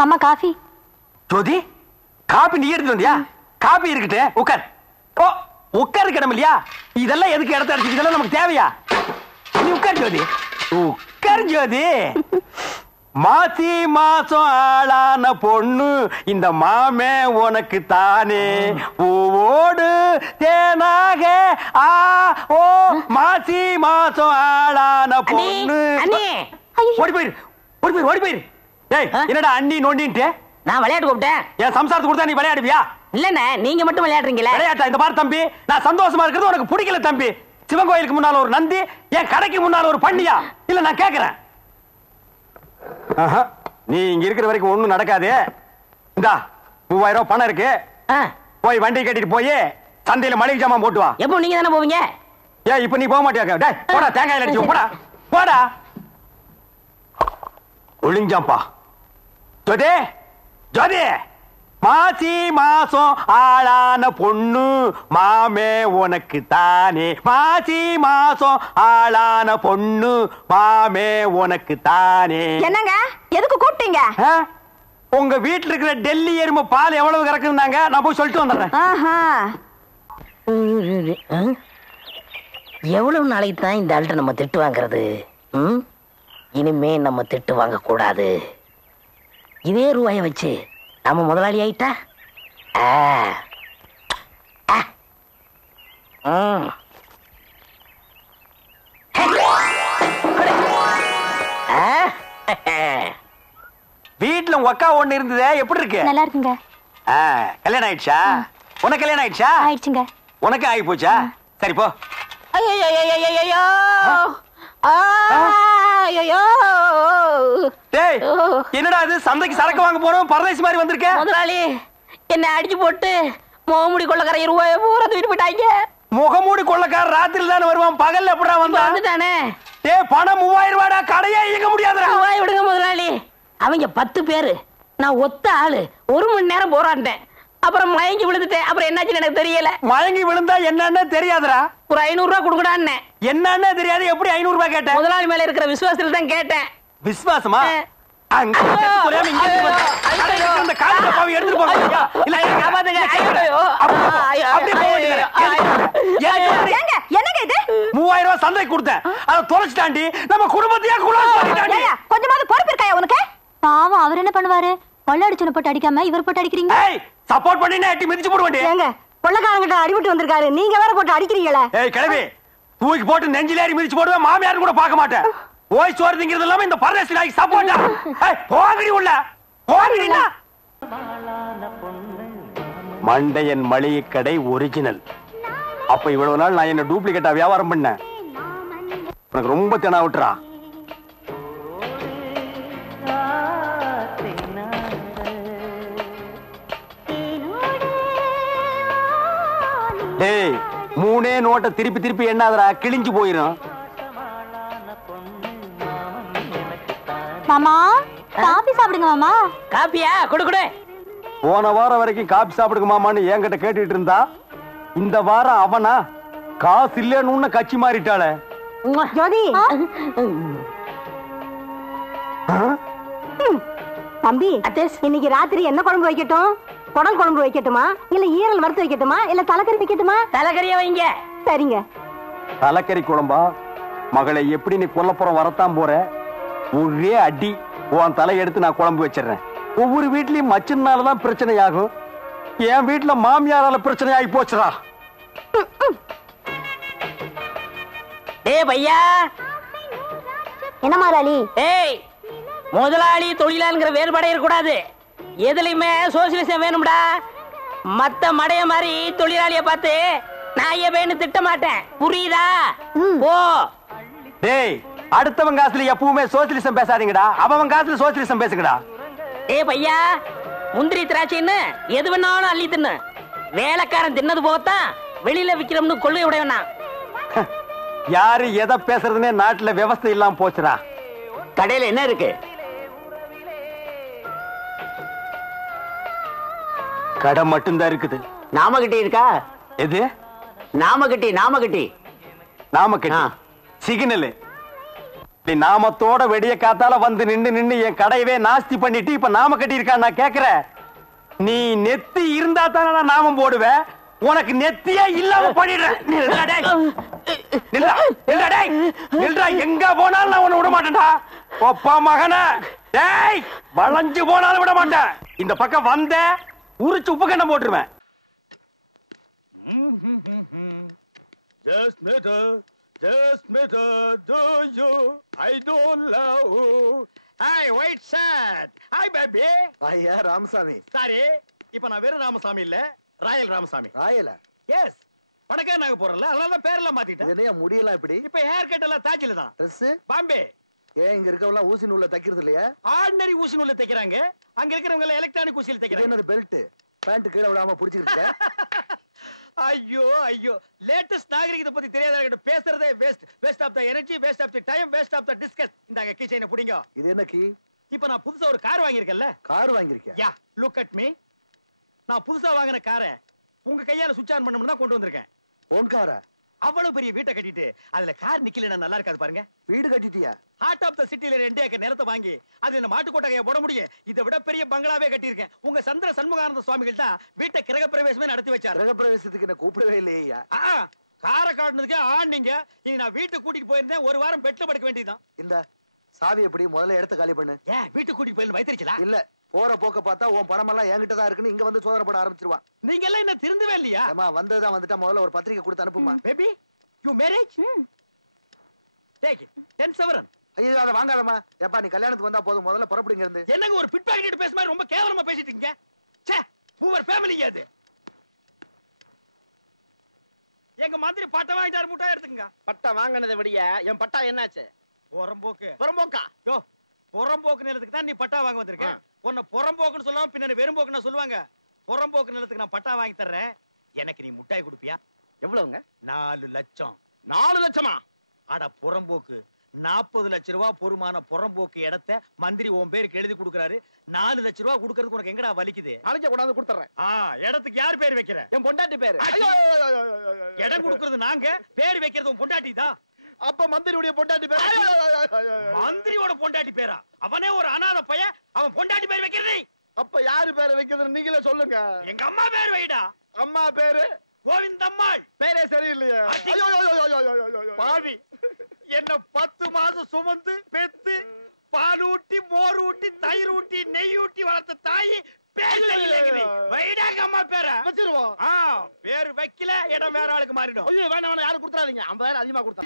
மாமா காஃபி. ஜோதி காபி நீ எடுத்து வந்தியா? காபி இருக்கட்டே, உட்கார். ஓ உட்கார் கிடம் இல்லையா? இதெல்லாம் எதுக்கு இடத்த அடிச்சு? இதெல்லாம் நமக்கு தேவையா? நீ உட்கார் ஜோதி, உட்கார் ஜோதி. மாசி மாசம் ஆளான பொண்ணு இந்த மாமே உனக்கு தானே பூவோடு தேனாக ஆ ஓ மாசி மாசம் ஆளான பொண்ணு. ஓடி போயிரு, ஓடி போயிரு, ஓடி போயிரு. ஏய் என்னடா அண்ணி நோண்டின்ட்டு? நான் விளையாட்டு கூப்பிட்டேன். என் சம்சாரத்து கொடுத்தா நீ விளையாடுவியா? இல்லண்ணே, நீங்க மட்டும் விளையாடுறீங்களா? விளையாட்டா? இந்த பாரு தம்பி, நான் சந்தோஷமா இருக்கிறது உனக்கு பிடிக்கல தம்பி. சிவன் கோயிலுக்கு முன்னால ஒரு நந்தி, என் கடைக்கு முன்னால ஒரு பண்ணியா? இல்ல நான் கேக்குறேன். நீ இங்க இருக்கிற வரைக்கும் ஒண்ணும் நடக்காது. இந்தா 3000 ரூபாய் பணம் இருக்கு. போய் வண்டி கட்டிட்டு போய் சந்தையில மளிகை ஜாமான் போட்டு வா. எப்போ நீங்க தானே போவீங்க? ஏன் இப்ப நீ போக மாட்டியா? டேய் போடா, தேங்காய் அடிச்சு போடா, போடா. ஒளிஞ்சாம்பா. ஜோதி, ஜோதி, மாசி மாசம் ஆளான பொண்ணு மாமே உனக்கு தானே. மாசி மாசம் ஆளான பொண்ணு மாமே உனக்கு தானே. என்னங்க எதுக்கு கூப்பிட்டீங்க? உங்க வீட்டுல இருக்கிற டெல்லி எருமை பால் எவ்வளவு கறக்குறாங்க? நான் போய் சொல்லிட்டு வந்துடுறேன். எவ்வளவு நாளைக்கு தான் இந்த ஆள்கிட்ட நம்ம திட்டு வாங்குறது? இனிமே நம்ம திட்டு வாங்க கூடாது. இதே ரூபாயை வச்சு நம்ம முதலாளி ஆயிட்டா வீட்டுல உங்க அக்கா ஒண்ணு இருந்தது, எப்படி இருக்கு? நல்லா இருக்குங்க. கல்யாணம் ஆயிடுச்சா? உனக்கு கல்யாணம் ஆயிடுச்சா? ஆயிடுச்சுங்க. உனக்கு ஆகி போச்சா? சரி போ. என்னடா இது, சந்தைக்கு சரக்கு வாங்க போறோம் பரதேசி மாதிரி வந்திருக்க? முதலாளி என்ன அடிச்சு போட்டு முகமூடி கொள்ளக்கார ரூபாயை பூரா தூக்கிட்டு போயிட்டாங்க. முகமூடி கொள்ளக்கார ராத்திரில தானே வருவான், பகல்ல எப்படா வந்துட்டானே? பணம் 3000 ரூபாடா, கடையே இயங்க முடியாதுடா. ரூபாய் விடுங்க முதலாளி. அவங்க 10 பேரு, நான் ஒத்த ஆளு. 1 மணி நேரம் போராட்டேன், அப்புறம் மயங்கி விழுந்துட்டேன். அப்புறம் என்னாச்சுன்னு எனக்கு தெரியல. மயங்கி விழுந்தா என்னன்னு தெரியாதுடா. ஒரு 500 ரூபாய் கொடுக்கடான்னு. என்னன்னு தெரியாது, எப்படி 500 ரூபாய் கேட்டேன்? முதலாளி மேல இருக்கிற விசுவாசத்துல தான் கேட்டேன். விசுவாசமா? சந்தை கொடுத்தேன், அதை தொலைச்சிட்டாண்டி. நம்ம குடும்பத்தையே கொஞ்சமாவது பொறுப்பு இருக்காயா உனக்கு? பாவம், அவர் என்ன பண்ணுவாரு? கொள்ளடிச்சன போட்டு அடிக்காம இவர் போட்டு அடிக்கிறீங்க. சப்போர்ட் பண்ணி எட்டி மிதிச்சு போடுவேன். ஏங்க கொள்ளக்காரங்கிட்ட அடிபட்டு வந்திருக்காரு, நீங்க வேற போட்டு அடிக்கிறீங்களே. ஏய் கிழவி, தூக்கி போட்டு நெஞ்சில ஏறி மிதிச்சு போடுவேன். மாமியார் கூட பார்க்க மாட்டேன். ஓய் சோறு திங்கிறது இல்லாம இந்த பரதேசி நாய்க்கு சப்போர்ட்டா? போகடி உள்ள, போகடினா. மண்டையன் மளிகை கடை ஒரிஜினல். அப்ப இவ்வளவு நாள் நான் என்ன டூப்ளிகேட்டா வியாபாரம் பண்ணேன். உனக்கு ரொம்ப தெனா விட்டுறா. டேய், 3 நோட்டை திருப்பி திருப்பி எண்ணாதடா, கிழிஞ்சு போயிரும். மாமா காபி சாப்பிடுங்க மாமா. காப்பியா? குடு குடு. போன வாரம் வரைக்கும் காபி சாப்பிடுங்க மாமான்னு என்கிட்ட கேட்டுட்டு இருந்தா, இந்த வாரம் அவனா காசு இல்லன்னு கட்சி மாறிட்டாளே. ஜோதி, தம்பி இன்னைக்கு ராத்திரி என்ன குழம்பு வைக்கட்டும்? குடல் குழம்பு வைக்கட்டுமா, இல்ல ஈரல் வறுத்து வைக்கட்டுமா, இல்ல தலைக்கறி வைக்கட்டுமா? தலைக்கறியா வைங்க. சரிங்க. தலைக்கறி குழம்பா? மகளை எப்படி நீ கொல்லப்புறம் வரத்தான் போற? ஒரே அடி, உன் தலை எடுத்து நான் குழம்பு வச்சிடறேன். ஒவ்வொரு வீட்லயும் மச்சனாலதான் பிரச்சனை ஆகும். என் வீட்டுல மாமியாரால பிரச்சனை ஆகி போச்சுடா. டேய் பையா. என்ன முதலாளி? ஏய், முதலாளி தொழிலாளிங்கிற வேறுபாடே இருக்கக்கூடாது. எதுலையுமே சோசியலிசம் வேணும்டா. மத்த மடைய மாதிரி தொழிலாளிய பார்த்து நான் ஏன்னு திட்ட மாட்டேன், புரியுதா? ஓ டேய், அடுத்தவன் காசுல எப்பவுமே சோசியலிசம் பேசாதீங்கடா. அவன் காசுல சோசியலிசம் பேசுங்கடா. ஏய் பையா, முந்திரி திராட்சைன்னு எது வேணாலும் அள்ளி தின்னு. வேலைக்காரன் தின்னது போகத்தான் வெளியில விக்கிறோம்னு கொள்ளை உடையவனா. யாரு எதை பேசுறதுன்னே நாட்டுல விவசாயம் இல்லாம போச்சுடா. கடையில என்ன இருக்கு? கடை மட்டும்தான் இருக்குது. நாமகட்டி இருக்கா? எது? நாமகட்டி. நாமகட்டி நாமக்கட்டி சிக்னல். நாமத்தோட வெடிய காத்தால வந்து நின்னு என் கடையவே நாஸ்தி பண்ணிட்டு இப்ப நாம கட்டி இருக்கான். நான் கேக்குறேன், நீ நெத்தி இருந்தா தானே நான் நாமம் போடுவேன். உனக்கு நெத்தியே இல்லாம பண்ணிடுறேன். எங்க போனாலும் நான் உன்னை விட மாட்டேன்டா. ஒப்பா மகன டேய், வளைஞ்சு போனாலும் விட மாட்டேன். இந்த பக்கம் வந்த உரிச்சு உப்பு கண்டம் போட்டுருவேன். Just matter to you, I don't love you. Hey, white shirt. Hi, baby. ஐயா ராமசாமி. சாரி, இப்ப நான் வெறும் ராமசாமி இல்ல, ராயல் ராமசாமி. ராயல? Yes. பணக்கார நாங்க போறல, அதனால தான் பேரெல்லாம் மாத்திட்டேன். என்னையா முடியலாம் இப்படி? இப்ப ஹேர் கட் எல்லாம் தாஜ்ல தான். Dress? பாம்பே. ஏன் இங்க இருக்கவங்க ஊசி நூல்ல தைக்கிறது இல்லையா? ஆர்டினரி ஊசி நூல்ல தைக்கறாங்க. அங்க இருக்கிறவங்க எல்லாம் எலக்ட்ரானிக் ஊசில தைக்கறாங்க. என்னது பெல்ட்? பேண்ட் கீழ விடாம புடிச்சிருக்க? ஐயோ ஐயோ, லேட்டஸ்ட் நாகரிகத்தை பத்தி தெரியாதவங்க பேசுறதே waste of the energy, waste of the time, waste of the discuss. இந்தாங்க கீ செயினை புடிங்க. இது என்ன கீ? இப்போ நான் புதுசா ஒரு கார் வாங்கியிருக்கேன்ல. கார் வாங்கிருக்கியா? Yeah, look at me. நான் புதுசா வாங்கின காரை உங்க கையால சுவிட்ச் ஆன் பண்ணனும்னா கொண்டு வந்திருக்கேன். உன் காரா? அவ்வளவு பெரிய வீட்டை கட்டிட்டு அதுல கார் நிக்கலன்னா நல்லா இருக்காது பாருங்க. வீடு கட்டிட்டியா? ஹார்ட் ஆஃப் தி சிட்டில 2 ஏக்கர் நிலத்தை வாங்கி அது என்ன மாட்டு கொட்டகையை போட முடியும். இதை விட பெரிய பங்களாவே கட்டியிருக்கேன். உங்க சந்திர சண்முகானந்த சுவாமிகள் தான் வீட்டை கிரக பிரவேசமே நடத்தி வச்சாரு. கிரக பிரவேசத்துக்கு என்ன கூப்பிடவே இல்லையா? காரை காட்டுனதுக்கே ஆனீங்க. இனி நான் வீட்டுக்கு கூட்டிட்டு போயிருந்தேன், ஒரு வாரம் பெட்ல படுக்க வேண்டியதுதான். இந்த சாவி எப்படி முதல்ல இடத்த காலி பண்ணு. ஏன் வீட்டுக்கு கூட்டிட்டு போயிருந்து வைத்திருச்சலா? இல்ல, போற போக்க பார்த்தா உன் பணம் எல்லாம் என்கிட்ட தான் இருக்குன்னு இங்க வந்து சோதனை பண்ண ஆரம்பிச்சிருவான். நீங்க எல்லாம் என்ன திருந்தவே இல்லையா? அம்மா வந்ததுதான் வந்துட்டா முதல்ல ஒரு பத்திரிக்கை கொடுத்து அனுப்புமா. Baby, you marriage? Take it 10 சவரன். ஐயோ அத வாங்காதம்மா. ஏப்பா நீ கல்யாணத்துக்கு வந்தா போதும், முதல்ல புறப்படுங்க இருந்து. என்னங்க ஒரு பிட் பாக்கெட் பேச மாதிரி ரொம்ப கேவலமா பேசிட்டு இருக்கீங்க. ச்சே, பூவர் ஃபேமிலி அது. எங்க மந்திரி பட்டா வாங்கிட்டாரு, முட்டாய் எடுத்துங்க. பட்டா வாங்கினதை விடிய என் பட்டா என்னாச்சு? புறம்போக்கா யோ, புறம்போக்கு நிலத்துக்கு தான் நீ பட்டா வாங்க வந்திருக்க. உன்னை புறம்போக்குன்னு சொல்லாம பின்ன வெறும்போக்கு நான் சொல்லுவாங்க. புறம்போக்கு நிலத்துக்கு நான் பட்டா வாங்கி தர்றேன். எனக்கு நீ முட்டாய் கொடுப்பியா? எவ்வளவுங்க? 4 லட்சம். 4 லட்சமா? அட புறம்போக்கு, 40 லட்ச ரூபாய் பொறுமான புறம்போக்கு இடத்தை மந்திரி உன் பேருக்கு எழுதி கொடுக்கறாரு. 4 லட்ச ரூபாய் கொடுக்கறதுக்கு உனக்கு எங்கடா வலிக்குது? அழைக்க கொண்டாந்து கொடுத்துறேன். இடத்துக்கு யார் பேர் வைக்கிற? என் பொண்டாட்டி பேரு. இடம் கொடுக்கறது நாங்க, பேர் வைக்கிறது உன் பொண்டாட்டி தான். அப்ப மந்திரியுடைய பொண்டாட்டி பேரு? மந்திரியோட பொண்டாட்டி பேரா? அவனே ஒரு அனாதை பையன், அவன் பொண்டாட்டி பேர் வைக்கிறது. அப்ப யாரு பேரு வைக்கிறது நீங்களே சொல்லுங்க. எங்க அம்மா பேர் வைடா. அம்மா பேரு கோவிந்தம்மாள். பேரே சரியில்லையா? பாவி, என்ன 10 மாசம் சுமந்து பெத்து பால் ஊட்டி மோர் ஊட்டி தயிர் ஊட்டி நெய் ஊட்டி வளர்த்த தாயி பேர் தெரியல. வைடாங்க அம்மா பேரை வச்சிருவோம். பேர் வைக்கல, இடம் வேற ஆளுக்கு மாறிடும். ஐயோ வேணாம், யாரும் கொடுத்துறாதீங்க. 50,000 அதிகமா கொடுத்தா.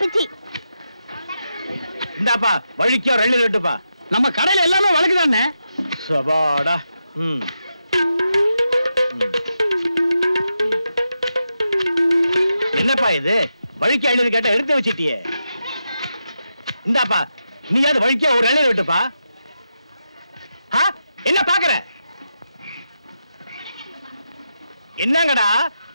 இந்தாப்பா வழிக்கோ 2 லட்டுப்பா. நம்ம கடையில எல்லாமே வழக்குதானே. சபாடா. என்னப்பா இது? வழிக்கு 50 கேட்ட எடுத்து வச்சிட்டியே. இந்தாப்பா நீயாவது வழிக்க ஒரு 2 லட்டுப்பா. என்ன பாக்குற? என்னங்கடா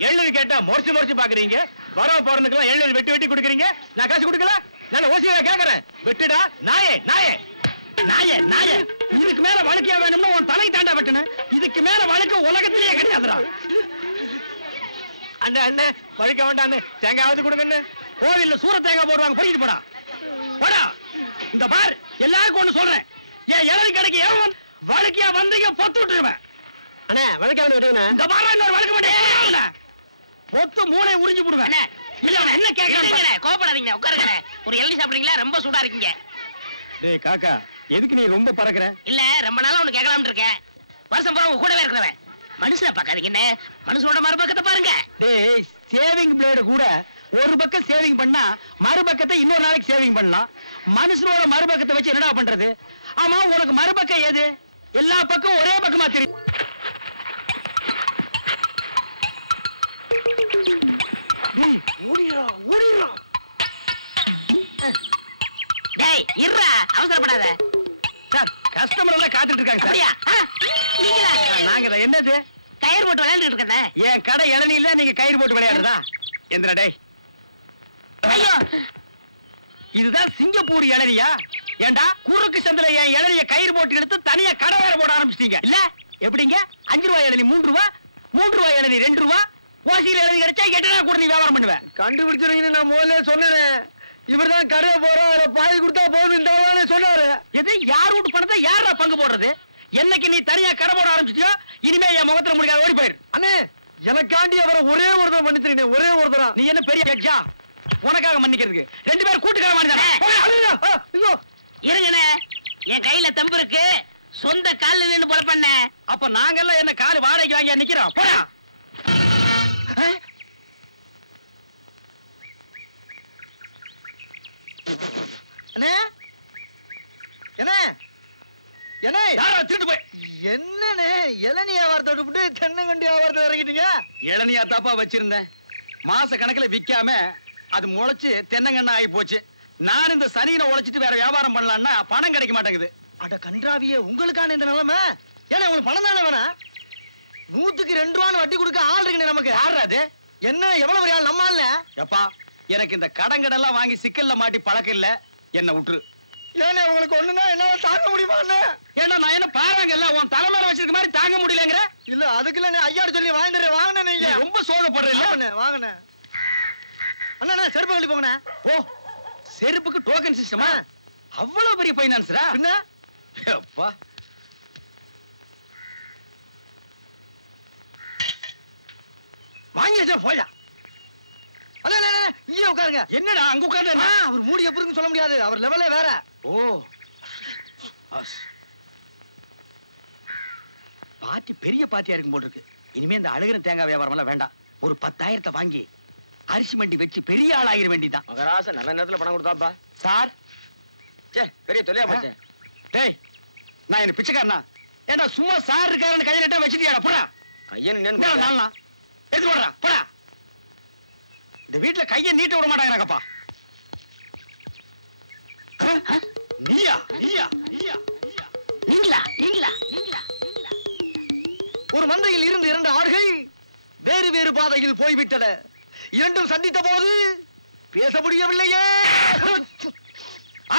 7 கேட்டா முறைச்சு பாக்குறீங்க? வரவ போறதுக்கெல்லாம் 7 வெட்டி கொடுக்குறீங்க. நான் காசு கொடுக்கல. நான் ஓசியா கேக்குறேன். வெட்டுடா நாயே நாயே நாயே நாயே. இதுக்கு மேல வழக்கியா வேணும்னா உன் தலை தாண்டா வெட்டணும். இதுக்கு மேல வழக்கு உலகத்திலேயே கிடையாதுடா. அண்ணே அண்ணே வழிக்க வேண்டான்னு தேங்காவது கொடுங்கன்னு. கோவில்ல சூர தேங்காய் போடுவாங்க, பொறிக்கிட்டு போடா போடா. இந்த பார், எல்லாருக்கும் ஒண்ணு சொல்றேன். ஏன் இளநீ கடைக்கு ஏன் வழக்கியா வந்தீங்க பொத்து விட்டுருவேன். அண்ணே வழக்கா விடுங்க. இந்த பாரு இன்னொரு வழக்கு மாட்டேன். பொத்து மூளை உறிஞ்சு போடுவேன். இல்ல என்ன கேக்குறீங்க? கோபப்படாதீங்க, உட்காருங்க. ஒரு இளநீ சாப்பிடுறீங்களா? ரொம்ப சூடா இருக்கீங்க. டேய் காக்கா, எதுக்கு நீ ரொம்ப பறக்குற? இல்ல ரொம்ப நாளா ஒண்ணு கேட்கலாம்னு இருக்கேன். வருஷம் பூரா உங்க கூடவே இருக்கிறவன். மனுஷனை பாக்காதீங்கன்னு மனுஷனோட மறுபக்கத்தை பாருங்க. டேய், சேவிங் பிளேடு கூட ஒரு பக்கம் சேவிங் பண்ணா மறுபக்கத்தை இன்னொரு நாளைக்கு சேவிங் பண்ணலாம். மனுஷனோட மறுபக்கத்தை வச்சு என்னடா பண்றது? ஆமா, உனக்கு மறுபக்கம் ஏது? எல்லா பக்கம் ஒரே பக்கமா தெரியும். டேய் இருடா, அவசரப்படாத. சார், கஸ்டமர் எல்லாம் காத்துட்டு இருக்காங்க சார். அப்படியா? நீங்களா? நாங்க என்னது கயிறு போட்டு விளையாண்டுட்டு இருக்கேன். என் கடை இளநீல நீங்க கயிறு போட்டு விளையாடுறதா? எந்திரா டேய். ஐயோ, இதுதான் சிங்கப்பூர் இளநியா? ஏண்டா குறுக்கு சந்தில என் இளநிய கயிறு போட்டு எடுத்து தனியா கடை வேற போட ஆரம்பிச்சிட்டீங்க இல்ல? எப்படிங்க? 5 ரூபாய் இளநீ 3 ரூபாய், 3 ரூபாய் இளநீ 2 ரூபாய், ஓசியில இளநீ கிடைச்சா 8 ரூபாய் கூட நீ வியாபாரம் பண்ணுவேன். கண்டுபிடிச்சிருவீங்கன்னு நான் முதல்ல சொன்னேன். இவர்தான் கடையை போறோம், அதுல பாதி கொடுத்தா போதும். எது யார் வீட்டு பணத்தை யாரா பங்கு போடுறது? என்னைக்கு நீ தனியா கடை போட ஆரம்பிச்சிட்டியோ இனிமே என் முகத்துல முடிக்காத, ஓடி போயிரு. அண்ணே எனக்காண்டி அவரை ஒரே ஒரு தடவை மன்னிச்சிருக்கீங்க, ஒரே ஒரு தடவை. நீ என்ன பெரிய ஜட்ஜா உனக்காக மன்னிக்கிறதுக்கு? 2 பேரும் கூட்டுக்காக மன்னிச்சானே. ஐயோ இருங்கண்ணே, என் கையில தெம்பு இருக்கு, சொந்த கால்ல நின்னு போல பண்ண. அப்ப நாங்கெல்லாம் என்ன கால் வாடகைக்கு வாங்கி நிக்கிறோம்? போடா. அண்ணே என்ன என்ன யாரோ திருட்டு போய் என்னண்ணே இளநீ வியாபாரத்தை விட்டு தென்னங்கண்டி வியாபாரத்தை இறங்கிட்டீங்க? இளநியா தாப்பா வச்சிருந்தேன். மாச கணக்குல விக்காம அது முளைச்சு தென்னங்கண்ணா ஆகி போச்சு. நான் இந்த சனியில உழைச்சிட்டு வேற வியாபாரம் பண்ணலாம்னா பணம் கிடைக்க மாட்டேங்குது. அட கன்றாவியே, உங்களுக்கான இந்த நிலைமை. ஏன்னா உங்களுக்கு பணம் தானே வேணா? 100க்கு 2 ரூபான்னு வட்டி கொடுக்க ஆள் இருக்குண்ணே நமக்கு. யாரு அது? என்ன எவ்வளவு பெரிய ஆள் நம்ம ஆள்ல? எப்பா எனக்கு இந்த கடங்கடெல்லாம் வாங்கி சிக்கல்ல மாட்டி பழக்கம் இல்ல, என்ன விட்டுரு. ஏன்னா உங்களுக்கு ஒண்ணுன்னா என்னால தாங்க முடியுமா அண்ணே? ஏன்னா நான் என்ன பாருங்கல்ல உன் தலைமையில வச்சிருக்க மாதிரி தாங்க முடியலங்கிற. இல்ல அதுக்கு இல்ல ஐயாடு சொல்லி வாங்கிட்டு வாங்கினே நீங்க. நீ ரொம்ப சோகப்படுற இல்ல? வாங்கினே அண்ணா செருப்பு கழட்டி போங்கண்ணே. ஓ செருப்புக்கு டோக்கன் சிஸ்டமா? அவ்வளவு பெரிய பைனான்ஸ்ரா? பின்ன அப்பா வாங்கி வச்சா போயா. அண்ணா இங்கே உட்காருங்க. என்னடா அங்க உட்கார்ந்து? அவர் மூடி எப்படி இருக்குன்னு சொல்ல முடியாது, அவர் லெவலே வேற. ஓ பாட்டி பெரிய பாட்டியா இருக்கும் போல இருக்கு. இனிமே இந்த அழுகிற தேங்காய் வியாபாரம் எல்லாம் வேண்டாம். ஒரு 10,000 வாங்கி அரிசி மண்டி வச்சு பெரிய ஆள் ஆகிற வேண்டிதான். மகராச நல்ல நேரத்துல பணம் கொடுத்தாப்பா. சார் சே பெரிய தொலையா போச்சு. டேய் நான் என்ன பிச்சைக்காரனா? ஏண்டா சும்மா சார் இருக்காருன்னு கையில இட்டா வச்சிட்டியாடா? போடா ஐயன் நாளா எடுத்து போடுறா போடா. இந்த வீட்டுல கையை நீட்ட விட மாட்டாங்கப்பா. நீயா நீயா நீயா நீங்களா நீங்களா நீங்களா? ஒரு மந்தையில் இருந்து 2 ஆடுகள் வேறு வேறு பாதையில் போய்விட்டன. இரண்டும் சந்தித்த போது பேச முடியவில்லையே.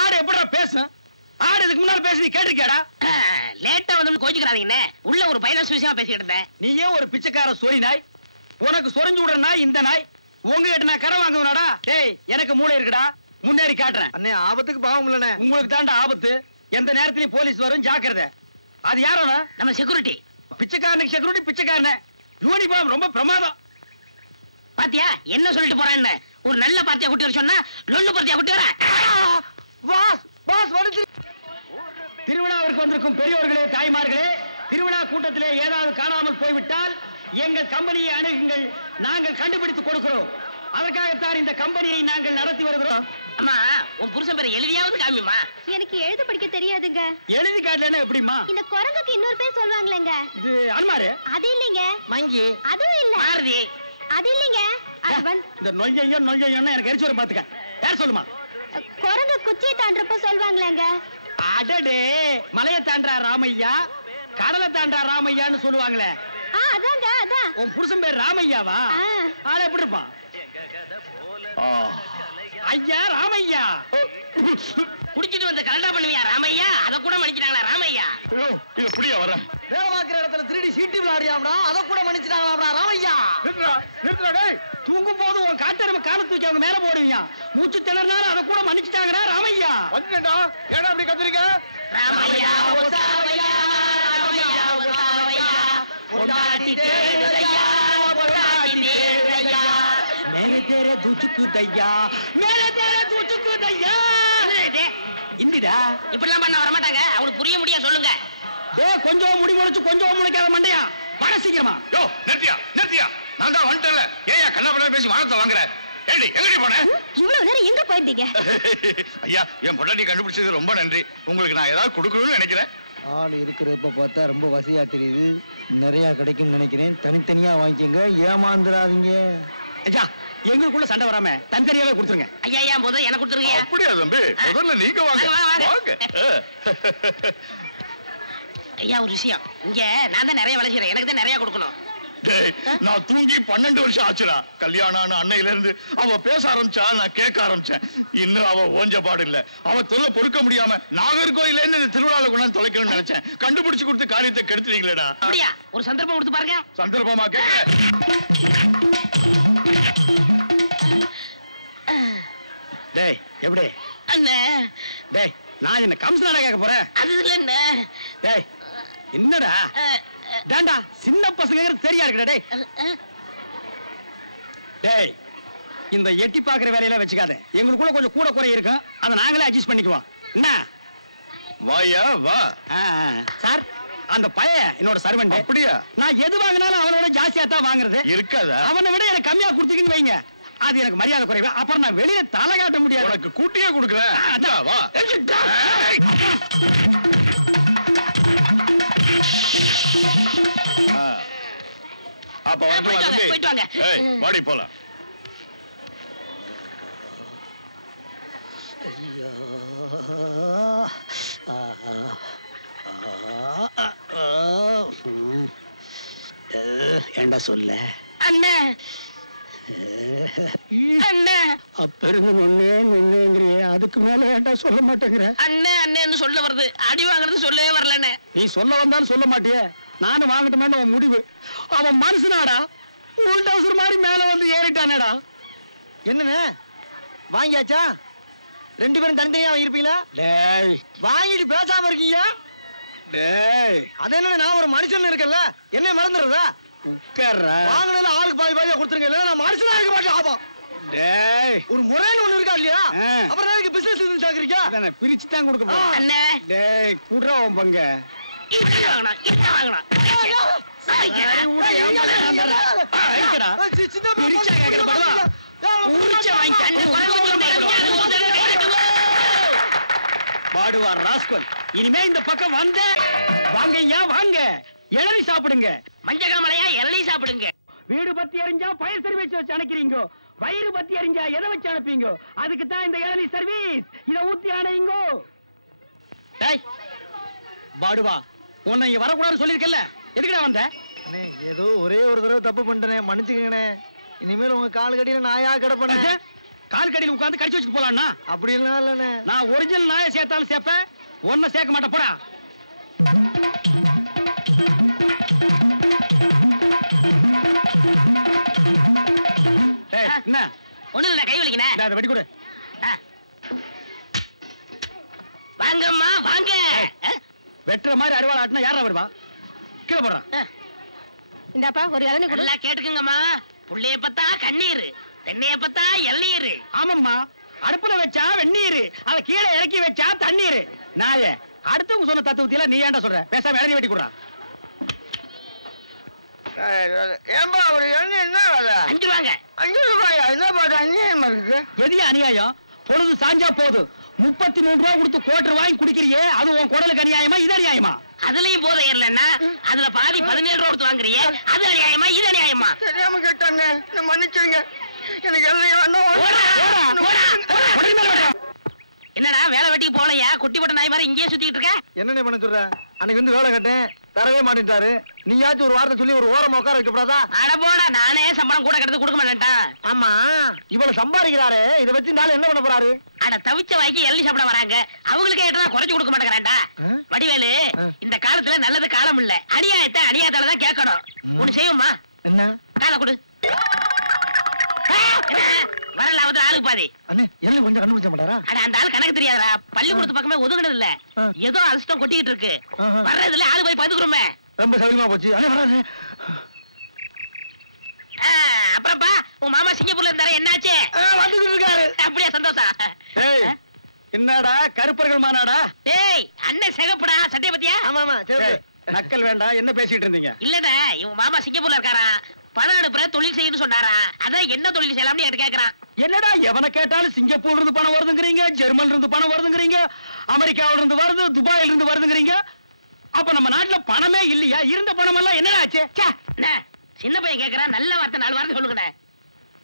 ஆடு எப்படா பேசும்? ஆடு இதுக்கு முன்னால பேசி நீ கேட்டிருக்கியாடா? லேட்டா வந்து கோச்சுக்கிறாதீங்கண்ணே, உள்ள ஒரு பைனான்ஸ் விஷயமா பேசிக்கிட்டு இருந்தேன். நீ ஏன் ஒரு பிச்சைக்கார சொறி நாய்? உனக்கு சொரிஞ்சு விடுற நாய் இந்த நாய். உங்ககிட்ட நான் கரை வாங்குவனாடா? டேய் எனக்கு மூளை இருக்குடா, முன்னேறி காட்டுறேன். அண்ணே ஆபத்துக்கு பாவம் இல்லனே. உங்களுக்கு தாண்டா ஆபத்து. எந்த நேரத்திலயும் போலீஸ் வரும், ஜாக்கிரதை. அது யாரோட? நம்ம செக்யூரிட்டி. பிச்சைக்காரனுக்கு செக்யூரிட்டி பிச்சைக்காரன. யூனிஃபார்ம் ரொம்ப பிரமாதம். பாத்தியா என்ன சொல்லிட்டு போறேன்னு? ஒரு நல்ல பார்ட்டியா கூட்டி வர சொன்னா லொல்லு பார்ட்டியா கூட்டி வர. பாஸ் பாஸ் வந்து திருவிழாவிற்கு வந்திருக்கும் பெரியோர்களே, தாய்மார்களே, திருவிழா கூட்டத்திலே ஏதாவது காணாமல் போய்விட்டால் எங்கள் கம்பெனியை அணுகுங்கள், நாங்கள் கண்டுபிடித்து கொடுக்கிறோம். அதற்காகத்தான் இந்த கம்பெனியை நாங்கள் நடத்தி வருகிறோம். அம்மா உன் புருஷன் பேரை எழுதியாவது காமிமா. எனக்கு எழுத படிக்க தெரியாதுங்க. எழுதி காட்டலன்னா எப்படிமா? இந்த குரங்குக்கு இன்னொரு பேர் சொல்வாங்களேங்க. இது அன்மாரு. அது இல்லைங்க. மங்கி. அதுவும் இல்ல. மாருதி. அது இல்லைங்க. அது வந்து இந்த நொய்யையும் எனக்கு எரிச்சு வர பாத்துக்க. யார் சொல்லுமா? குரங்கு குச்சியை தாண்டறப்ப சொல்வாங்களேங்க. அடடே, மலையை தாண்டா ராமையா, கடலை தாண்டா ராமையான்னு சொல்லுவாங்களே. அதாங்க அதான். உன் புருஷன் பேர் ராமையாவா? ஆள எப்படி இருப்பான்? ஐயா ராமையா. குடிச்சிட்டு வந்து கலண்டா பண்ணுவியா ராமையா? அத கூட மன்னிச்சிட்டாங்களா ராமையா? இது புடியா வர. வேலை பார்க்கிற இடத்துல 3D சீட்டி விளையாடியாம்டா, அத கூட மன்னிச்சிட்டாங்களாம்டா ராமையா. நிறுத்துடா டேய். தூங்கும் போது உன் காட்டெருமை காலை தூக்கி அவங்க மேல போடுவீங்க. மூச்சு திணறினாலும் அத கூட மன்னிச்சிட்டாங்கடா ராமையா. வந்துடா. ஏடா அப்படி கத்துறீங்க? ராமையா ஓசாவையா ராமையா ஓசாவையா பொண்டாட்டி தேடுதையா பொண்டாட்டி தேடுதையா மேலே தேரே தூச்சுக்கு தையா, மேலே தேரே தூச்சுக்கு தையா. இந்திடா இப்படிலாம் பண்ண வர மாட்டாங்க. அவங்களுக்கு புரிய முடியா சொல்லுங்க. ஏய் கொஞ்சம் முடி முளைச்சு கொஞ்சம் முளைக்காத மண்டையா, வர சீக்கிரமா. யோ நிறுத்தியா நான் தான் வந்துட்டேன்ல. ஏயா கண்ணா பேசி வானத்தை வாங்குற? ஏடி எங்கடி போன? இவ்வளவு நேரம் எங்க போயிருந்தீங்க? ஐயா என் பொண்டாட்டி கண்டுபிடிச்சது ரொம்ப நன்றி. உங்களுக்கு நான் ஏதாவது கொடுக்கணும்னு நினைக்கிறேன். ஆள் இருக்கிறப்ப பார்த்தா ரொம்ப வசதியா தெரியுது. நிறைய கிடைக்கும்னு நினைக்கிறேன். தனித்தனியா வாங்கிக்கங்க, ஏமாந்துடாதீங்க. ஐயா எங்களுக்குள்ள சண்டை வராம தனித்தனியாவே கொடுத்துருங்க. ஐயா ஐயா முதல்ல எனக்கு கொடுத்துருங்க. அப்படியா தம்பி? முதல்ல நீங்க வாங்க. வாங்க. ஐயா ஒரு விஷயம், இங்க நான் தான் நிறைய வேலை செய்யறேன், எனக்கு தான் நிறைய கொடுக்கணும். டேய் நான் தூங்கி 12 வருஷம் ஆச்சுடா. கல்யாணம் அன்னையில இருந்து அவ பேச ஆரம்பிச்சா நான் கேட்க ஆரம்பிச்சேன். இன்னும் அவ ஓஞ்ச பாடு இல்ல. அவ தொல்லை பொறுக்க முடியாம நாகர்கோயில இருந்து திருவிழால கொண்டாந்து தொலைக்கணும்னு நினைச்சேன். கண்டுபிடிச்சு கொடுத்து காரியத்தை கெடுத்துட்டீங்களேடா. அப்படியா? ஒரு சந்தர்ப்பம் கொடுத்து பாருங்க. சந்தர்ப்பமா கேட்க. டேய் எப்படி? அண்ணே டேய் நான் என்ன கம்சனாடா கேட்க போறேன்? அது இல்ல. டேய் என்னடா டேண்டா சின்ன பசங்க தெரியா இருக்குடா டேய். டேய் இந்த எட்டி பாக்குற வேலையில வச்சுக்காத. எங்களுக்குள்ள கொஞ்சம் கூட குறை இருக்கும், அதை நாங்களே அட்ஜஸ்ட் பண்ணிக்குவோம். என்ன வாயா வா. சார் அந்த பையன் என்னோட சர்வெண்ட். அப்படியா? நான் எது வாங்கினாலும் அவனோட ஜாஸ்தியா தான் வாங்குறது. இருக்காதா? அவனை விட எனக்கு கம்மியா கொடுத்தீங்கன்னு வைங்க, அது எனக்கு மரியாதை குறைவு. அப்புறம் நான் வெளியில தலை காட்ட முடியாது. உனக்கு கூட்டியே கொடுக்குறேன். வா. அப்ப போயிட்டு வாங்க. வாடி போலாம். ஏண்டா சொல்ல அண்ணே அண்ணே அப்பருங்க நொன்னேங்கிறிய, அதுக்கு மேல ஏண்டா சொல்ல மாட்டேங்கிற? அண்ணே அண்ணேன்னு சொல்ல வருது, அடி வாங்குறது சொல்லவே வரலண்ணே. நீ சொல்ல வந்தாலும் சொல்ல மாட்டியே, நானும் வாங்கட்டுமேன்னு அவன் முடிவு. அவன் மனுஷனாடா, உள்டவுசர் மாதிரி மேல வந்து ஏறிட்டானேடா. என்னண்ணே வாங்கியாச்சா? 2 பேரும் தனித்தனியா இருப்பீங்களா? டேய் வாங்கிட்டு பேசாம இருக்கீங்க. டேய் அது என்ன, நான் ஒரு மனுஷன் இருக்கல, என்ன மறந்துடுறதா? உட்கார்றா. வாங்கினதுல ஆளுக்கு பாதி பாதியா கொடுத்துருங்க, இல்ல நான் மனுஷனா இருக்க மாட்டேன். ஆபம் டேய் ஒரு முறைன்னு ஒண்ணு இருக்கா இல்லையா? ஆ. அப்புறம் எனக்கு பிசினஸ் இருந்து சாக்குறீங்க. அதானே பிரிச்சு தான் கொடுக்க போறேன். அண்ணே டேய் குடுறா உன் பங்க. இப்படி வாங்கணும், இப்படி வாங்கணும். பாடுவார் ராஸ்கல். இனிமே இந்த பக்கம் வந்த வாங்க ஐயா வாங்க, இளநீ சாப்பிடுங்க. மஞ்சகாமலையா இளநீ சாப்பிடுங்க. வீடு பத்தி எரிஞ்சா ஃபயர் சர்வீஸ் வச்சு அணைக்கிறீங்க, வயிறு பத்தி எரிஞ்சா எதை வச்சு அனுப்பீங்க? அதுக்கு தான் இந்த இளநீ சர்வீஸ். இத ஊத்தி அணைங்க. டேய் பாடுவா, உன்னை இங்க வரக்கூடாதுன்னு சொல்லிருக்கல, எதுக்குடா வந்த? அண்ணே ஏதோ ஒரே ஒரு தடவை தப்பு பண்ணிட்டேனே, மன்னிச்சுக்கங்கண்ணே. இனிமேல் உங்க கால் கடியில நாயா கிடப்பேன். கால் கடியில் உட்கார்ந்து கடிச்சு வச்சுட்டு போலாம்னா? அப்படி எல்லாம் இல்லண்ணே. நான் ஒரிஜினல் நாயை சேர்த்தாலும் சேர்ப்பேன், ஒன்ன சேர்க்க மாட்டேன். போடா. என்ன ஒண்ணு இல்ல, கை வலிக்கணும். அதை வெடி கொடு. வாங்கம்மா வாங்க. வெட்டுற மாதிரி அருவாள் ஆட்டினா யாரா வருவா? கீழே போடுறான். இந்தாப்பா ஒரு இளநீ கொடு. நல்லா கேட்டுக்குங்கம்மா. புள்ளைய பத்தா கண்ணீர், தென்னைய பத்தா இளநீர். ஆமாம்மா, அடுப்புல வச்சா வெந்நீர், அதை கீழே இறக்கி வச்சா தண்ணீர். நாயே, அடுத்தவங்க சொன்ன தத்துவத்தில நீ ஏன்டா சொல்ற? பேசாம இளநீ வெட்டி கொடுறான். ஏன்பா ஒரு எண்ணெய் என்ன வேலை? 5 ரூபாங்க. 5 ரூபாயா? என்ன பாரு அநியாயமா இருக்கு. எது அநியாயம்? பொழுது சாஞ்சா போதும் 33 ரூபா கொடுத்து கோட்டர் வாங்கி குடிக்கிறியே, அது உன் குடலுக்கு அநியாயமா? இது அநியாயமா? அதுலயும் போதை ஏறலன்னா அதுல பாதி 17 ரூபா கொடுத்து வாங்குறியே, அது அநியாயமா இது அநியாயமா? தெரியாம கேட்டாங்க, மன்னிச்சுங்க. எனக்கு எல்லாம் என்னடா வேலை வெட்டிக்கு போலையா? குட்டி போட்ட நாய் மாதிரி இங்கேயே சுத்திட்டு இருக்க? என்னென்ன பண்ண சொல்ற? அன்னைக்கு வந்து வேலை கட்டேன், தரவே மாட்டேன்ட்டாரு. நீயாச்சும் ஒரு வார்த்தை சொல்லி ஒரு ஓரமா உட்கார வைக்கப்படாதா? அட போடா, நானே சம்பளம் கூட கிடந்து கொடுக்க மாட்டேன்டா. ஆமா, இவ்வளவு சம்பாதிக்கிறாரு, இதை வச்சு நாள் என்ன பண்ண போறாரு? அட தவிச்ச வாய்க்கு எள்ளி சாப்பிட வராங்க, அவங்களுக்கே ஏற்றா குறைச்சு கொடுக்க மாட்டேங்கிறான்டா. வடிவேலு, இந்த காலத்துல நல்லது காலம் இல்ல, அநியாயத்தை அநியாயத்தாலதான் கேட்கணும். ஒண்ணு செய்யுமா? என்ன? காலை கொடு. வரல வந்து ஆளுக்கு பாதி. அண்ணே என்ன கொஞ்சம் கண்டுபிடிச்ச மாட்டாரா? அட அந்த ஆள் கணக்கு தெரியாதா? பள்ளிக்கூடத்து பக்கமே ஒதுங்கினது இல்ல, ஏதோ அலசிட்டம் கொட்டிக்கிட்டு இருக்கு. வர்றதுல ஆளு போய் பாத்துக்கிறோமே. ரொம்ப சௌரியமா போச்சு. அண்ணே வராது. அப்புறப்பா உன் மாமா சிங்கப்பூர்ல இருந்தாரு, என்னாச்சு? வந்துட்டு இருக்காரு. அப்படியே சந்தோஷம். என்னடா கருப்பர்கள் மாநாடா? டேய் அண்ணன் சிகப்புடா, சட்டைய பத்தியா? ஆமா ஆமா சரி. நக்கல் வேண்டாம், என்ன பேசிட்டு இருந்தீங்க? இல்லடா, இவன் மாமா சிங்கப்பூர்ல இருக்காரா, பணம் அனுப்புற தொழில் செய்யணும்னு சொன்னாரா, அதான் என்ன தொழில் செய்யலாம்னு என்கிட்ட கேக்குறான். என்னடா எவனை கேட்டாலும் சிங்கப்பூர்ல இருந்து பணம் வருதுங்கிறீங்க, ஜெர்மன்ல இருந்து பணம் வருதுங்கிறீங்க, அமெரிக்காவில இருந்து வருது, துபாயில இருந்து வருதுங்கிறீங்க. அப்ப நம்ம நாட்டுல பணமே இல்லையா? இருந்த பணம் எல்லாம் என்னடா ஆச்சு? சின்ன பையன் கேக்குறான், நல்ல வார்த்தை 4 வார்த்தை சொல்லுங்க.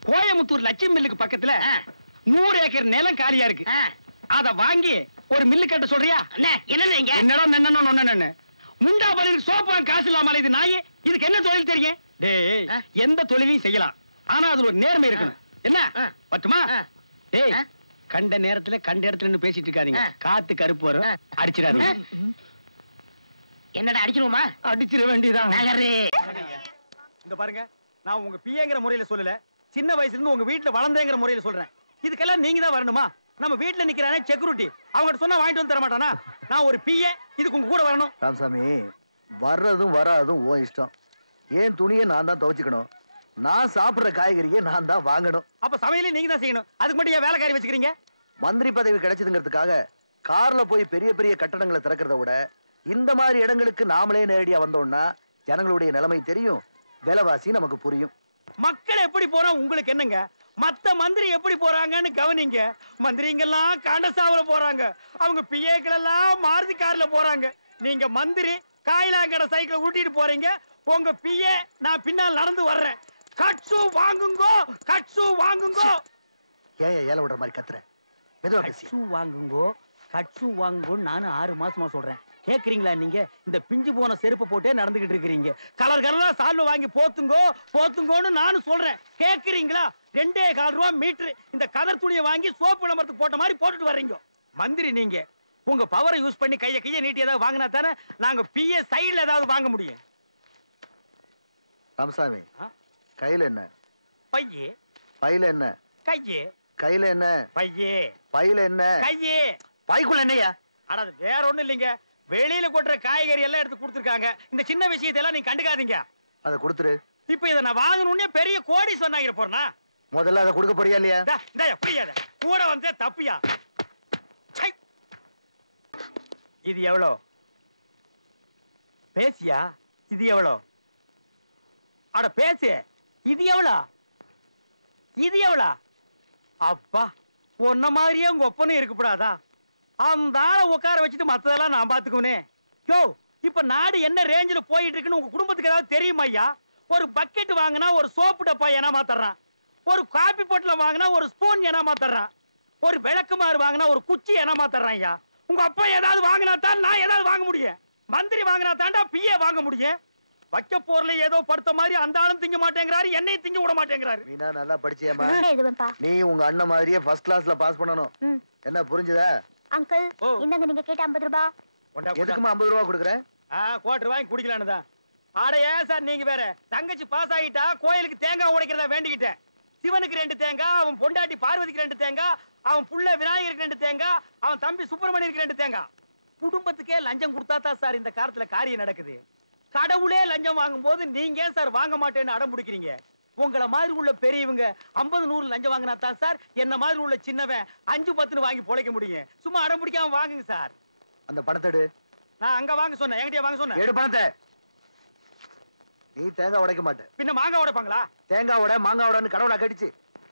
கோயமுத்தூர் லட்சுமி மில்லுக்கு பக்கத்துல 100 ஏக்கர் நிலம் காலியா இருக்கு. அத வாங்கி ஒரு மில்லு கட்ட சொல்றியா? என்னடா நன்னன்னு முண்டா பலி சோப்பா காசு இல்லாம இது நாயே. இதுக்கு என்ன தொழில் தெரியும்? டேய் எந்த தொழிலையும் செய்யலாம், ஆனா அதுல ஒரு நேர்மை இருக்கணும். என்ன பட்டுமா? டேய் கண்ட நேரத்துல கண்ட இடத்துல பேசிட்டு இருக்காதீங்க, காத்து கருப்பு வரும், அடிச்சிடாரு. என்னடா அடிச்சிருவோமா? அடிச்சிட வேண்டியதான். இந்த பாருங்க, நான் உங்க பிஏங்கிற முறையில சொல்லல, சின்ன வயசுல இருந்து உங்க வீட்டுல வளர்ந்தேங்கிற முறையில சொல்றேன். இதுக்கெல்லாம் நீங்க தான் வரணுமா? நம்ம வீட்டுல நிக்கிறானே செக்யூரிட்டி, அவங்க சொன்னா வாங்கிட்டு வந்து தர மாட்டானா? நான் ஒரு பிஏ, இதுக்கு உங்க கூட வரணும். ராமசாமி, வர்றதும் வராதும் ஓ இஷ்டம். ஏன் துணியை நான் தான் துவைச்சுக்கணும், நான் சாப்பிடுற காய்கறியை நான் தான் வாங்கணும். அப்ப சமையலே நீங்க தான் செய்யணும். அதுக்கு மட்டும் ஏன் வேலைக்காரி வச்சுக்கிறீங்க? மந்திரி பதவி கிடைச்சதுங்கிறதுக்காக கார்ல போய் பெரிய பெரிய கட்டடங்களை திறக்கிறத விட இந்த மாதிரி இடங்களுக்கு நாமளே நேரடியா வந்தோம்னா ஜனங்களுடைய நிலைமை தெரியும், விலைவாசி நமக்கு புரியும். மக்கள் எப்படி போறா உங்களுக்கு என்னங்க? மத்த மந்திரி எப்படி போறாங்கன்னு கவனிங்க. மந்திரிங்கெல்லாம் காண்டசாவல போறாங்க, அவங்க பிஏக்கள் எல்லாம் மாருதி கார்ல போறாங்க. நீங்க மந்திரி காயிலாங்கட சைக்கிள் ஊட்டிட்டு போறீங்க, உங்க பிஏ நான் பின்னால் நடந்து வர்றேன். கட்சு வாங்குங்கோ, கட்சு வாங்குங்கோ. ஏன் ஏல விடுற மாதிரி கத்துற? மெதுவா பேசி. கட்சு வாங்குங்கோ, கட்சு வாங்குங்கோ. நானும் 6 மாசமா சொல்றேன், கேக்குறீங்களா? நீங்க இந்த பிஞ்சு போன செருப்பு போட்டே நடந்துகிட்டு இருக்கிறீங்க. கலர் கலரா சால்வ வாங்கி போத்துங்கோ போத்துங்கோன்னு நானும் சொல்றேன், கேக்குறீங்களா? 2.25 ரூபா மீட்டர் இந்த கலர் துணியை வாங்கி சோப்பு விளம்பரத்துக்கு போட்ட மாதிரி போட்டுட்டு வர்றீங்க. மந்திரி நீங்க உங்க பவரை யூஸ் பண்ணி கையை நீட்டி ஏதாவது வாங்கினா தானே நாங்க பிஏ சைடுல ஏதாவது வாங்க முடியும். ராமசாமி, கையில என்ன? பையே. பையில என்ன? கையே. கையில என்ன? பையே. பையில என்ன? கையே. பைக்குள்ள என்னையா? ஆனா அது வேற ஒண்ணும் இல்லைங்க, வெளியில கொட்டுற காய்கறி எல்லாம் எடுத்து கொடுத்துருக்காங்க. இந்த சின்ன விஷயத்தெல்லாம் நீ கண்டுக்காதீங்க. அதை கொடுத்துரு. இப்ப இதை நான் வாங்கணும்னே பெரிய கோடி சொன்னாங்க போறனா? முதல்ல அதை கொடுக்க போறியா இல்லையா? எப்படியா கூட வந்தே தப்பியா? இது எவ்வளோ? பேசியா? இது எவ்வளோ? அட பேசு. இது எவ்வளோ? இது எவ்வளோ? அப்பா, உன்ன மாதிரியே உங்க ஒப்பனும் இருக்கக்கூடாதா? அந்த ஆளை உட்கார வச்சுட்டு மத்ததெல்லாம் நான் பாத்துக்குவனே. யோ, இப்ப நாடு என்ன ரேஞ்சில போயிட்டு இருக்குன்னு உங்க குடும்பத்துக்கு ஏதாவது தெரியுமா ஐயா? ஒரு பக்கெட் வாங்கினா ஒரு சோப்பு டப்பா ஏனாமா தர்றான், ஒரு காபி பொட்டல வாங்கினா ஒரு ஸ்பூன் ஏனாமா தர்றான், ஒரு விளக்குமாறு வாங்கினா ஒரு குச்சி ஏனாமா தர்றான் ஐயா. உங்க அப்பா ஏதாவது வாங்கினா தான் நான் ஏதாவது வாங்க முடியும். மந்திரி வாங்கினா தாண்டா பிஏ வாங்க முடியும். வைக்க போர்ல ஏதோ படுத்த மாதிரி அந்த ஆளும் திங்க மாட்டேங்கிறாரு, என்னையும் திங்க விட மாட்டேங்கிறாரு. வீணா நல்லா படிச்சியேமா? நீ உங்க அண்ணன் மாதிரியே ஃபர்ஸ்ட் கிளாஸ்ல பாஸ் பண்ணணும். என்ன புரிஞ்சுதா? அங்கிள், இந்தாங்க நீங்க கேட்ட 50 ரூபாய். எதுக்குமா 50 ரூபாய் கொடுக்குறேன்? கோட்டர் வாங்கி குடிக்கலான்னு தான். ஆட ஏன் சார் நீங்க வேற? தங்கச்சி பாஸ் ஆகிட்டா கோயிலுக்கு தேங்காய் உடைக்கிறதா வேண்டிக்கிட்டேன். சிவனுக்கு 2 தேங்காய், அவன் பொண்டாட்டி பார்வதிக்கு 2 தேங்காய், அவன் புள்ள விநாயகருக்கு 2 தேங்காய், அவன் தம்பி சுப்பிரமணியருக்கு 2 தேங்காய். குடும்பத்துக்கே லஞ்சம் கொடுத்தா தான் சார் இந்த காலத்துல காரியம் நடக்குது. கடவுளே லஞ்சம் வாங்கும் போது நீங்க ஏன் சார் வாங்க மாட்டேன்னு அடம் பிடிக்கிறீங்க? உங்களை மாதிரி உள்ள பெரியவங்க 50-100 லஞ்சம் வாங்கினா தான் சார் என்ன மாதிரி உள்ள சின்னவன் 5-10 வாங்கி பொழைக்க முடியும். சும்மா அடம் பிடிக்காம வாங்குங்க சார். அந்த பணத்தை எடு. நான் அங்க வாங்க சொன்னேன், என்கிட்ட வாங்க சொன்னேன். எடு பணத்தை. நீ தேங்காய் உடைக்க மாட்ட. பின்ன மாங்காய் உடைப்பாங்களா? தேங்காய் உடை மாங்காய் உடைன்னு கடவுளை கடிச்சு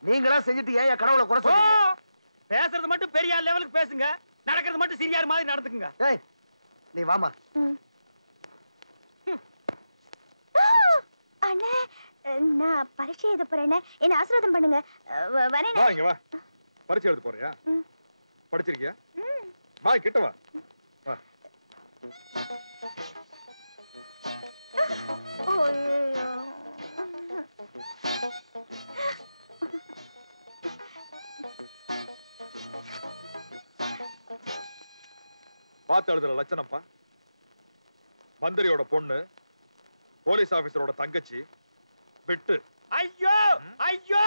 நீங்களா செஞ்சுட்டு ஏன் கடவுளை குறை சொல்றீங்க? பேசுறது மட்டும் பெரிய லெவலுக்கு பேசுங்க, நடக்கிறது மட்டும் சிறியார் மாதிரி நடந்துக்குங்க. ஏய், நீ வாமா. அண்ணே, நான் பரீட்சை எழுத போறேன், என்ன ஆசீர்வாதம் பண்ணுங்க. வரேன். வா இங்க வா. பரீட்சை எழுத போறியா? படிச்சிருக்கியா? வா கிட்ட வா. வா. பார்த்து எழுதுற லட்சணப்பா. மந்திரியோட பொண்ணு, போலீஸ் ஆபீசரோட தங்கச்சி, விட்டு. ஐயோ ஐயோ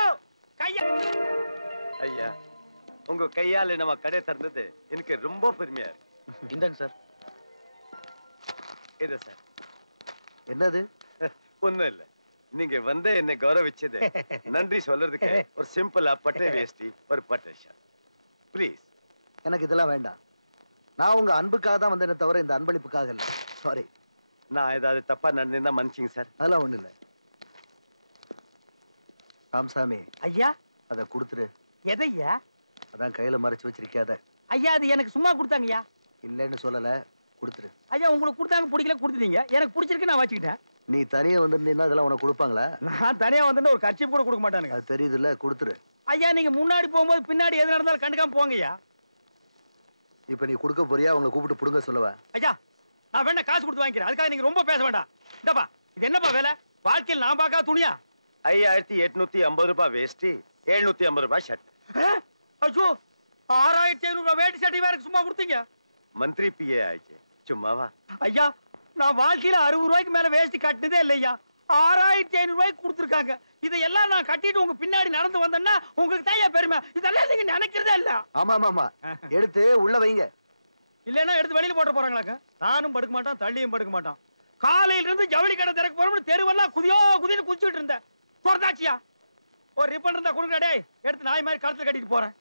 கையா. ஐயா, உங்க கையால நம்ம கடை திறந்தது எனக்கு ரொம்ப பெருமையா இருக்கு. இந்தாங்க சார். இது சார். என்னது? ஒண்ணும் இல்ல, நீங்க வந்து என்னை கௌரவிச்சது நன்றி சொல்றதுக்கு ஒரு சிம்பிளா பட்டை வேஷ்டி, ஒரு பட்டை ஷர்ட் ப்ளீஸ். எனக்கு இதெல்லாம் வேண்டாம். நான் உங்க அன்புக்காக தான் வந்தேனே தவிர இந்த அன்பளிப்புக்காக இல்ல. சாரி. நான் ஏதாவது தப்பா நடந்தா மன்னிச்சிங்க சார். அதெல்லாம் ஒண்ணு இல்ல. ராமசாமி ஐயா, அத கொடுத்துரு. எதையா? அதான் கையில மறைச்சு வச்சிருக்காத. ஐயா, அது எனக்கு சும்மா கொடுத்தாங்கய்யா. இல்லன்னு சொல்லல, கொடுத்துரு. ஐயா, உங்களுக்கு கொடுத்தாங்க, பிடிக்கல கொடுத்துட்டீங்க. எனக்கு பிடிச்சிருக்கு, நான் வச்சுக்கிட்டேன். நீ தனியா வந்திருந்தீங்கன்னா அதெல்லாம் உனக்கு கொடுப்பாங்களா? நான் தனியா வந்து ஒரு கட்சி கூட கொடுக்க மாட்டானுங்க. அது தெரியுது இல்ல, கொடுத்துரு. ஐயா, நீங்க முன்னாடி போகும்போது பின்னாடி எது நடந்தாலும் கண்டுக்காம போங்கய்யா. இப்ப நீ கொடுக்க போறியா? அவங்களை கூப்பிட்டு புடுங்க சொல்லுவ. ஐயா, நான் வேணா காசு கொடுத்து வாங்கிக்கிறேன், அதுக்காக நீங்க ரொம்ப பேச வேண்டாம். இந்தப்பா, இது என்னப்பா வேலை? வாழ்க்கையில் நான் பார்க்காத துணியா? 5850 ரூபாய் வேஷ்டி, 750 ரூபாய் ஷர்ட். ஐயோ, 6500 ரூபாய் வேட்டி சட்டை வேற சும்மா கொடுத்தீங்க. மந்திரி பிஏ ஆயிடுச்சு, சும்மாவா? ஐயா, நான் வாழ்க்கையில 60 ரூபாய்க்கு மேல வேஷ்டி கட்டினதே இல்லையா. 6500 ரூபாய்க்கு கொடுத்துருக்காங்க. இதையெல்லாம் நான் கட்டிட்டு உங்க பின்னாடி நடந்து வந்தேன்னா உங்களுக்கு தான் பெருமை. இதெல்லாம் நீங்க நினைக்கிறதே இல்ல. ஆமா ஆமா ஆமா, எடுத்து உள்ள வைங்க. இல்லன்னா எடுத்து வெளியில போட்டு போறாங்களாக்க. நானும் படுக்க மாட்டான், தள்ளியும் படுக்க மாட்டான். காலையில இருந்து ஜவுளி கடை திறக்க போறோம்னு தெருவெல்லாம் குதின்னு குதிச்சுட்டு இருந்தேன். பொறதாச்சியா ஒரு ரிப்பன் இருந்தா கொடுங்க டேய், எடுத்து நாய் மாதிரி கழுத்துல கட்டிட்டு போறேன்.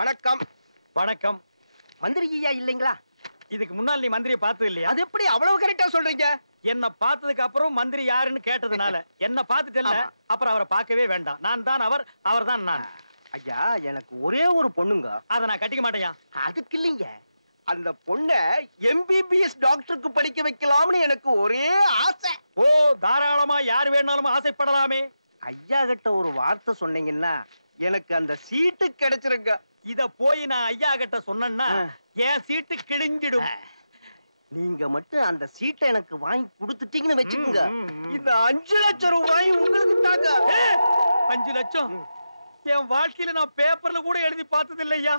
வணக்கம். வணக்கம். மந்திரி ஐயா இல்லைங்களா? இதுக்கு முன்னால் நீ மந்திரியை பார்த்தது இல்லையா? அது எப்படி அவ்வளவு கரெக்டா சொல்றீங்க? என்ன பார்த்ததுக்கு அப்புறம் மந்திரி யாருன்னு கேட்டதுனால என்ன பார்த்துட்டேன்ல, அப்புறம் அவரை பார்க்கவே வேண்டாம். நான் தான் அவர், அவர் தான் நான். ஐயா எனக்கு ஒரே ஒரு பொண்ணுங்க. அதை நான் கட்டிக்க மாட்டேயா. அதுக்கு இல்லைங்க, அந்த பொண்ண எம்பிபிஎஸ் டாக்டருக்கு படிக்க வைக்கலாம்னு எனக்கு ஒரே ஆசை. ஓ, தாராளமா யார் வேணாலும் ஆசைப்படலாமே. ஐயா கிட்ட ஒரு வார்த்தை சொன்னீங்கன்னா எனக்கு அந்த சீட்டு கிடைச்சிருங்க. இத போய் நான் ஐயா கிட்ட சொன்னேன்னா என் சீட்டு கிழிஞ்சிடும். நீங்க மட்டும் அந்த சீட்டை எனக்கு வாங்கி கொடுத்துட்டீங்கன்னு வச்சுக்கோங்க, இந்த 5 லட்சம் ரூபாய் உங்களுக்கு தாங்க. 5 லட்சம் என் வாழ்க்கையில நான் பேப்பர்ல கூட எழுதி பார்த்தது இல்லையா.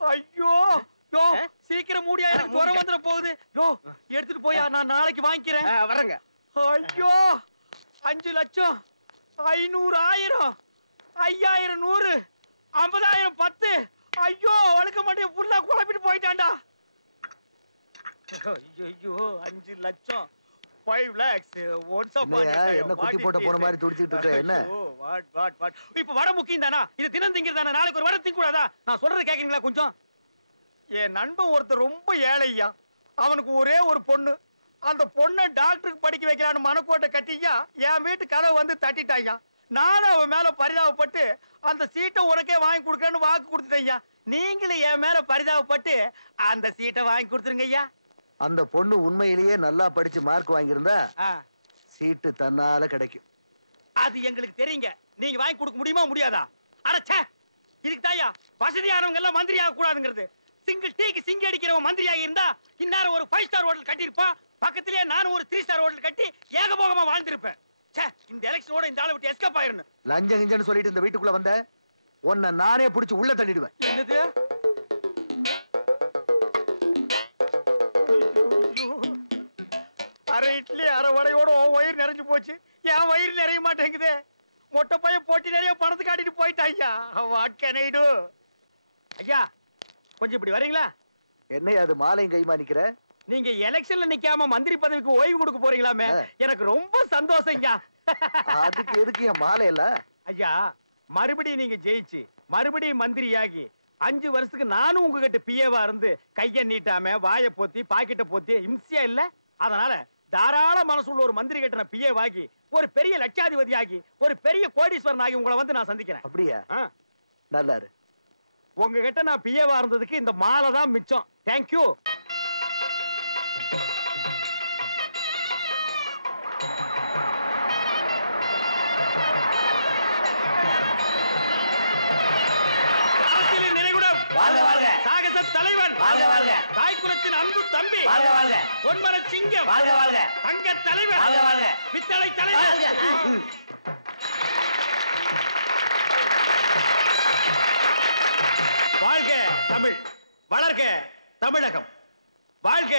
ஐயோ யோ, சீக்கிரம் மூடியா, எனக்கு ஜுரம் வந்துட போகுது. யோ, எடுத்துட்டு போயா, நான் நாளைக்கு வாங்கிக்கிறேன். வரங்க. ஐயோ, 5 லட்சம் 500 1000 5000 100 50000 10. ஐயோ, வழுக்க மாட்டேன், ஃபுல்லா குழப்பிட்டு போயிட்டான்டா. ஐயோ, 5 லட்சம் 5 lakhs once upon a time. என்ன குட்டி போட்ட போன மாதிரி துடிச்சிட்டு இருக்க? என்ன வாட் இப்ப வட முக்கியம் தானா? இது தினம் திங்கிறதானா? நாளைக்கு ஒரு வட திங்க கூடாதா? நான் சொல்றது கேக்குறீங்களா கொஞ்சம்? என் நண்பன் ஒருத்தர் ரொம்ப ஏழையா, அவனுக்கு ஒரே ஒரு பொண்ணு. அந்த பொண்ணை டாக்டருக்கு படிக்க வைக்கலான்னு மனக்கோட்டை கட்டியா என் வீட்டு கதவை வந்து தட்டிட்டாயா. நானும் அவன் மேல பரிதாபப்பட்டு அந்த சீட்டை உனக்கே வாங்கி கொடுக்கறேன்னு வாக்கு கொடுத்துட்டேன். நீங்களும் என் மேல பரிதாபப்பட்டு அந்த சீட்டை வாங்கி கொடுத்துருங்க ஐயா. அந்த பொண்ணு உண்மையிலேயே நல்லா படிச்சு மார்க் வாங்கியிருந்தா சீட்டு தன்னால கிடைக்கும். அது எங்களுக்கு தெரியுங்க. நீங்க வாங்கி கொடுக்க முடியுமா முடியாதா? அடச்சே, இதுக்கு தாயா வசதியானவங்க எல்லாம் மந்திரி ஆக கூடாதுங்கிறது. சிங்கிள் டீக்கு சிங்கி அடிக்கிறவன் மந்திரியாக இருந்தா இன்னார ஒரு 5 ஸ்டார் ஹோட்டல் கட்டியிருப்பான். பக்கத்திலேயே நானும் ஒரு 3 ஸ்டார் ஹோட்டல் கட்டி ஏகபோகமா வாழ்ந்திருப்பேன். இந்த எலெக்ஷனோட இந்த ஆளை விட்டு எஸ்கேப் ஆயிரணும். லஞ்சம் கிஞ்சன்னு சொல்லிட்டு இந்த வீட்டுக்குள்ள வந்த உன்னை நானே புடிச்சு உள்ள தள்ளிடுவேன். என்னது? அரை இட்லி அரை வடையோட உன் வயிறு நிறைஞ்சு போச்சு, என் வயிறு நிறைய மாட்டேங்குது. மொட்டை பையன் போட்டி நிறைய பணத்தை காட்டிட்டு போயிட்டா ஐயா. What can I to? ஐயா கொஞ்சம் இப்படி வரீங்களா? என்னையா அது மாலையும் கைமா நிக்கிற? நீங்க எலெக்ஷன்ல நிக்காம மந்திரி பதவிக்கு ஓய்வு கொடுக்க போறீங்களாமே, எனக்கு ரொம்ப சந்தோஷம் ஐயா. அதுக்கு எதுக்கு என் மாலை இல்ல? ஐயா, மறுபடியும் நீங்க ஜெயிச்சு மறுபடியும் மந்திரியாகி 5 வருஷத்துக்கு நானும் உங்ககிட்ட பிஏவா இருந்து கைய நீட்டாம வாயை போத்தி பாக்கெட்ட போத்தி இம்சியா இல்ல. அதனால தாராள மனசுள்ள ஒரு மந்திரி கிட்ட நான் பிஏவாகி ஒரு பெரிய லட்சாதிபதி ஆகி ஒரு பெரிய கோடீஸ்வரன் ஆகி உங்களை வந்து நான் சந்திக்கிறேன். அப்படியா? நல்லா இரு. உங்ககிட்ட நான் பிஏவா இருந்ததுக்கு இந்த மாலை தான் மிச்சம். தேங்க்யூ. சாகச தலைவன் தாய்குலத்தின் அன்பு தம்பி பொன்மர சிங்கம் தங்க தலைவர் பித்தளை தலைவர். வாழ்க தமிழ், வளர்க தமிழகம், வாழ்க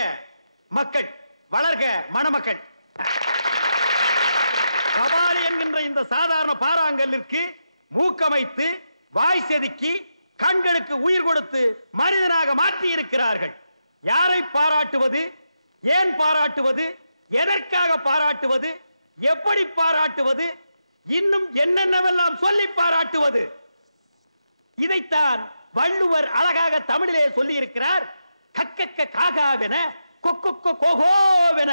மக்கள், வளர்க மணமக்கள். கபாலி என்கின்ற இந்த சாதாரண பாறாங்கல்லிற்கு மூக்கமைத்து வாய் செதுக்கி கண்களுக்கு உயிர் கொடுத்து மனிதனாக மாற்றி இருக்கிறார்கள். யாரை பாராட்டுவது, ஏன் பாராட்டுவது, எதற்காக பாராட்டுவது, எப்படி பாராட்டுவது, இன்னும் என்னென்னவெல்லாம் சொல்லி பாராட்டுவது, இதைத்தான் வள்ளுவர் அழகாக தமிழிலே சொல்லி இருக்கிறார். கக்கக்க காகாவென கொக்கொக்க கோகோவென.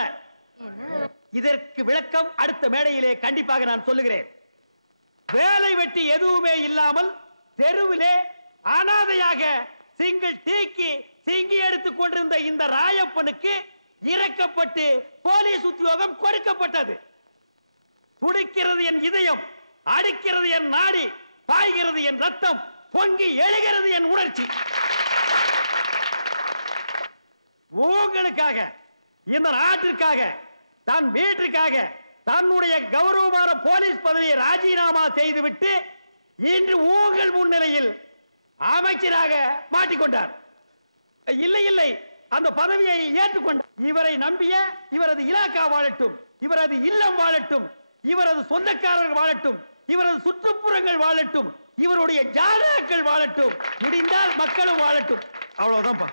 இதற்கு விளக்கம் அடுத்த மேடையிலே கண்டிப்பாக நான் சொல்லுகிறேன். வேலை வெட்டி எதுவுமே இல்லாமல் தெருவிலே அனாதையாக சிங்கிள் டீக்கு சிங்கி எடுத்துக் கொண்டிருந்த இந்த ராயப்பனுக்கு இறக்கப்பட்டு போலீஸ் உத்தியோகம் கொடுக்கப்பட்டது. துடிக்கிறது என் இதயம், அடிக்கிறது என் நாடி, பாய்கிறது என் ரத்தம், பொங்கி எழுகிறது என் உணர்ச்சி. உங்களுக்காக, இந்த நாட்டிற்காக, தன் வீட்டிற்காக தன்னுடைய கௌரவமான போலீஸ் பதவியை ராஜினாமா செய்துவிட்டு இன்று உங்கள் முன்னிலையில் அமைச்சராக மாட்டிக்கொண்டார். இல்லை இல்லை, அந்த பதவியை ஏற்றுக்கொண்டார். இவரை நம்பிய இவரது இலாக்கா வாழட்டும், இவரது இல்லம் வாழட்டும், இவரது சொந்தக்காரர்கள் வாழட்டும், இவரது சுற்றுப்புறங்கள் வாழட்டும், இவருடைய ஜாதகங்கள் வாழட்டும், முடிந்தால் மக்களும் வாழட்டும். அவ்வளவுதான்ப்பா.